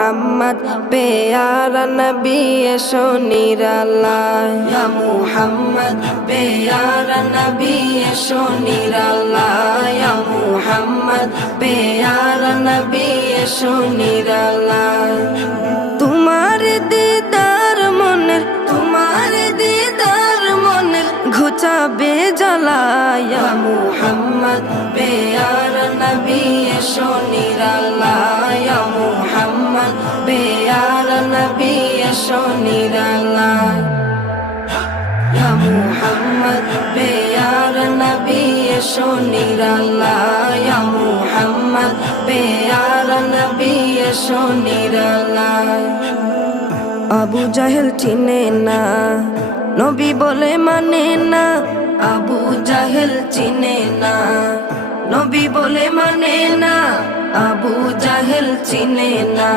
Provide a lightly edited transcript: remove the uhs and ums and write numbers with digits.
মুহাম্মদ পেয়ারা নবী এসো নিরালায় ইয়া মুহাম্মদ পেয়ারা নবী এসো নিরালায় ইয়া মুহাম্মদ পেয়ারা নবী এসো নিরালায় তোমার দিদার মনের ঘুচাবে জ্বালায় ইয়া মুহাম্মদ পেয়ারা নবী এসো নিরালায় ইয়া মুহাম্মদ পেয়ারা নবী এসো নিরালায় ইয়া মুহাম্মদ পেয়ারা নবী এসো নিরালায় ইয়া মুহাম্মদ পেয়ারা নবী এসো নিরালায় আবু জাহেল চিনে না নবী বলে মানে না আবু জাহেল চিনে না নবী বলে মানে না আবু জাহেল চিনে না